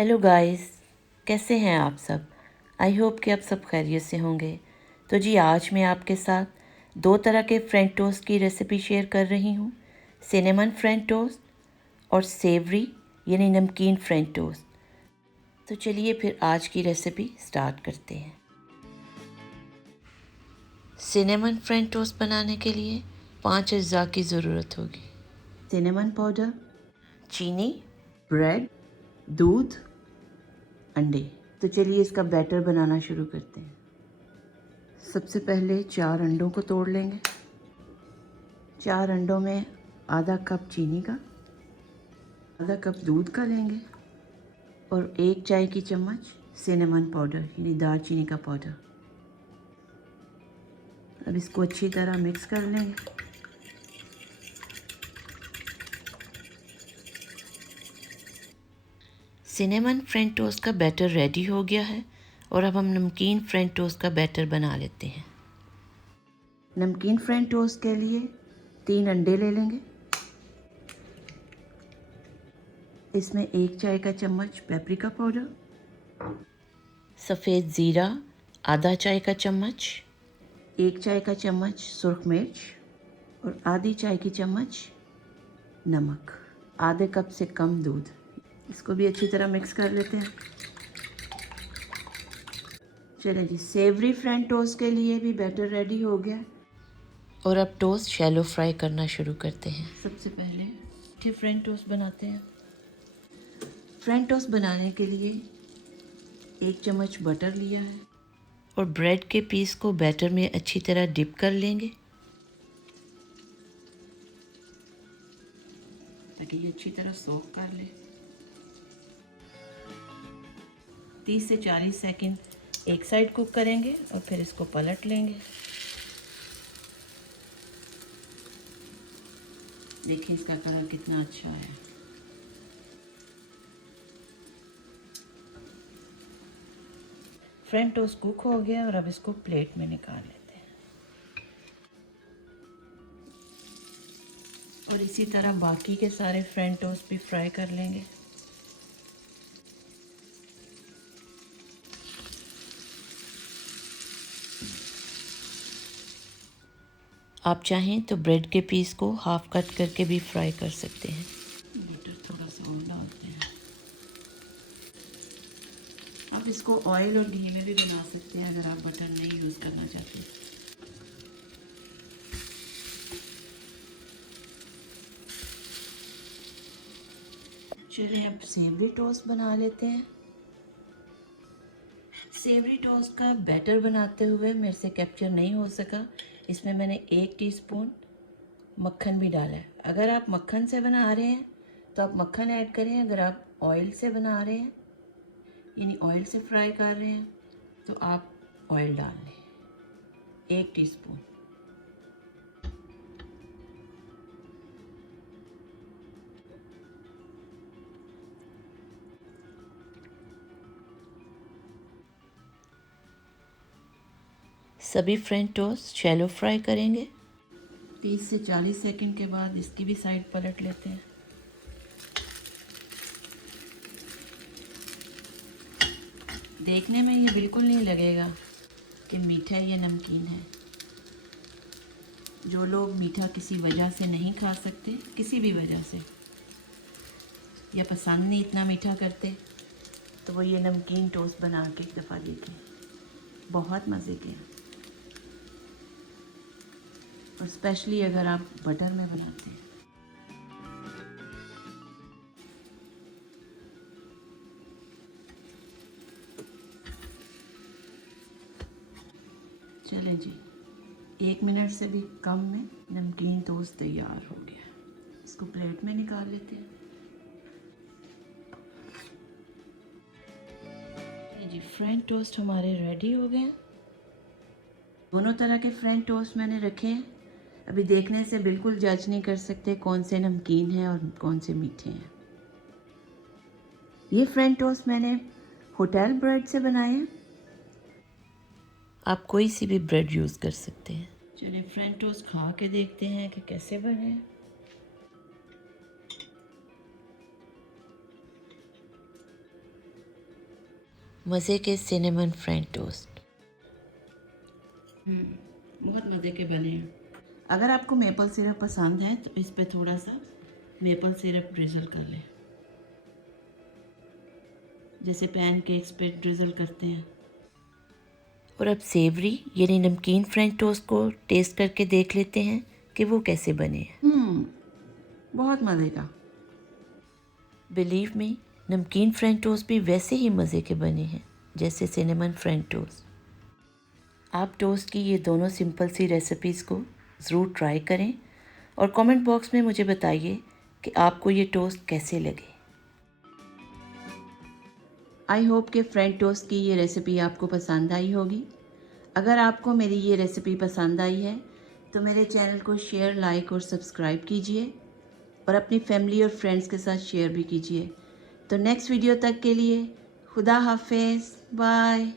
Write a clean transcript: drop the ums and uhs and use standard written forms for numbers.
Hello guys, कैसे हैं आप सब। आई होप कि आप सब खैरियत से होंगे। तो जी आज मैं आपके साथ दो तरह के फ्रेंच टोस्ट की रेसिपी शेयर कर रही हूँ, सिनेमन फ्रेंच टोस्ट और सेवरी यानी नमकीन फ्रेंच टोस्ट। तो चलिए फिर आज की रेसिपी स्टार्ट करते हैं। सिनेमन फ्रेंच टोस्ट बनाने के लिए 5 अज्जा की ज़रूरत होगी। सिनेमन पाउडर, चीनी, ब्रेड, दूध, अंडे। तो चलिए इसका बैटर बनाना शुरू करते हैं। सबसे पहले 4 अंडों को तोड़ लेंगे। 4 अंडों में आधा कप चीनी का, आधा कप दूध का लेंगे और 1 चाय की चम्मच सिनेमन पाउडर यानी दालचीनी का पाउडर। अब इसको अच्छी तरह मिक्स कर लेंगे। सिनेमन फ्रेंच टोस्ट का बैटर रेडी हो गया है और अब हम नमकीन फ्रेंच टोस्ट का बैटर बना लेते हैं। नमकीन फ्रेंच टोस्ट के लिए 3 अंडे ले लेंगे। इसमें 1 चाय का चम्मच पेपरिका पाउडर, सफ़ेद ज़ीरा आधा चाय का चम्मच, 1 चाय का चम्मच सुरख मिर्च और आधी चाय की चम्मच नमक, आधे कप से कम दूध। इसको भी अच्छी तरह मिक्स कर लेते हैं। चलें जी, सेवरी फ्रेंच टोस्ट के लिए भी बैटर रेडी हो गया और अब टोस्ट शैलो फ्राई करना शुरू करते हैं। सबसे पहले फ्रेंच टोस्ट बनाते हैं। फ्रेंच टोस्ट बनाने के लिए 1 चम्मच बटर लिया है और ब्रेड के पीस को बैटर में अच्छी तरह डिप कर लेंगे ताकि ये अच्छी तरह सोक कर ले। 30 से 40 सेकंड एक साइड कुक करेंगे और फिर इसको पलट लेंगे। देखिए इसका कलर कितना अच्छा है। फ्रेंच टोस्ट कुक हो गया और अब इसको प्लेट में निकाल लेते हैं और इसी तरह बाकी के सारे फ्रेंच टोस्ट भी फ्राई कर लेंगे। आप चाहें तो ब्रेड के पीस को हाफ कट करके भी फ्राई कर सकते हैं। बटर थोड़ा सा और डालते हैं। आप इसको ऑयल और घी में भी बना सकते हैं अगर आप बटर नहीं यूज़ करना चाहते। चलिए अब सेवरी टोस्ट बना लेते हैं। सेवरी टोस्ट का बैटर बनाते हुए मेरे से कैप्चर नहीं हो सका, इसमें मैंने 1 टीस्पून मक्खन भी डाला है। अगर आप मक्खन से बना रहे हैं तो आप मक्खन ऐड करें, अगर आप ऑयल से बना रहे हैं यानी ऑयल से फ्राई कर रहे हैं तो आप ऑयल डाल लें 1 टीस्पून। सभी फ्रेंच टोस्ट शैलो फ्राई करेंगे। 30 से 40 सेकंड के बाद इसकी भी साइड पलट लेते हैं। देखने में ये बिल्कुल नहीं लगेगा कि मीठा या नमकीन है। जो लोग मीठा किसी वजह से नहीं खा सकते, किसी भी वजह से, या पसंद नहीं इतना मीठा करते, तो वो ये नमकीन टोस्ट बना के एक दफ़ा देखें, बहुत मज़े के। और स्पेशली अगर आप बटर में बनाते हैं। चलें जी, 1 मिनट से भी कम में नमकीन टोस्ट तैयार हो गया। इसको प्लेट में निकाल लेते हैं। ये जी फ्रेंच टोस्ट हमारे रेडी हो गए। दोनों तरह के फ्रेंच टोस्ट मैंने रखे हैं। अभी देखने से बिल्कुल जज नहीं कर सकते कौन से नमकीन हैं और कौन से मीठे हैं। ये फ्रेंच टोस्ट मैंने होटल ब्रेड से बनाए हैं। आप कोई सी भी ब्रेड यूज़ कर सकते हैं। चलिए फ्रेंच टोस्ट खा के देखते हैं कि कैसे बने। मज़े के सिनेमन फ्रेंच टोस्ट बहुत मज़े के बने हैं। अगर आपको मेपल सिरप पसंद है तो इस पे थोड़ा सा मेपल सिरप ड्रिजल कर लें, जैसे पैन केक्स पे ड्रिजल करते हैं। और अब सेवरी यानी नमकीन फ्रेंच टोस्ट को टेस्ट करके देख लेते हैं कि वो कैसे बने हैं। बहुत मज़े का। बिलीव मी, नमकीन फ्रेंच टोस्ट भी वैसे ही मज़े के बने हैं जैसे सिनेमन फ्रेंच टोस्ट। आप टोस्ट की ये दोनों सिंपल सी रेसिपीज़ को ज़रूर ट्राई करें और कमेंट बॉक्स में मुझे बताइए कि आपको ये टोस्ट कैसे लगे। आई होप कि फ्रेंच टोस्ट की ये रेसिपी आपको पसंद आई होगी। अगर आपको मेरी ये रेसिपी पसंद आई है तो मेरे चैनल को शेयर, लाइक और सब्सक्राइब कीजिए और अपनी फैमिली और फ्रेंड्स के साथ शेयर भी कीजिए। तो नेक्स्ट वीडियो तक के लिए खुदा हाफिज़, बाय।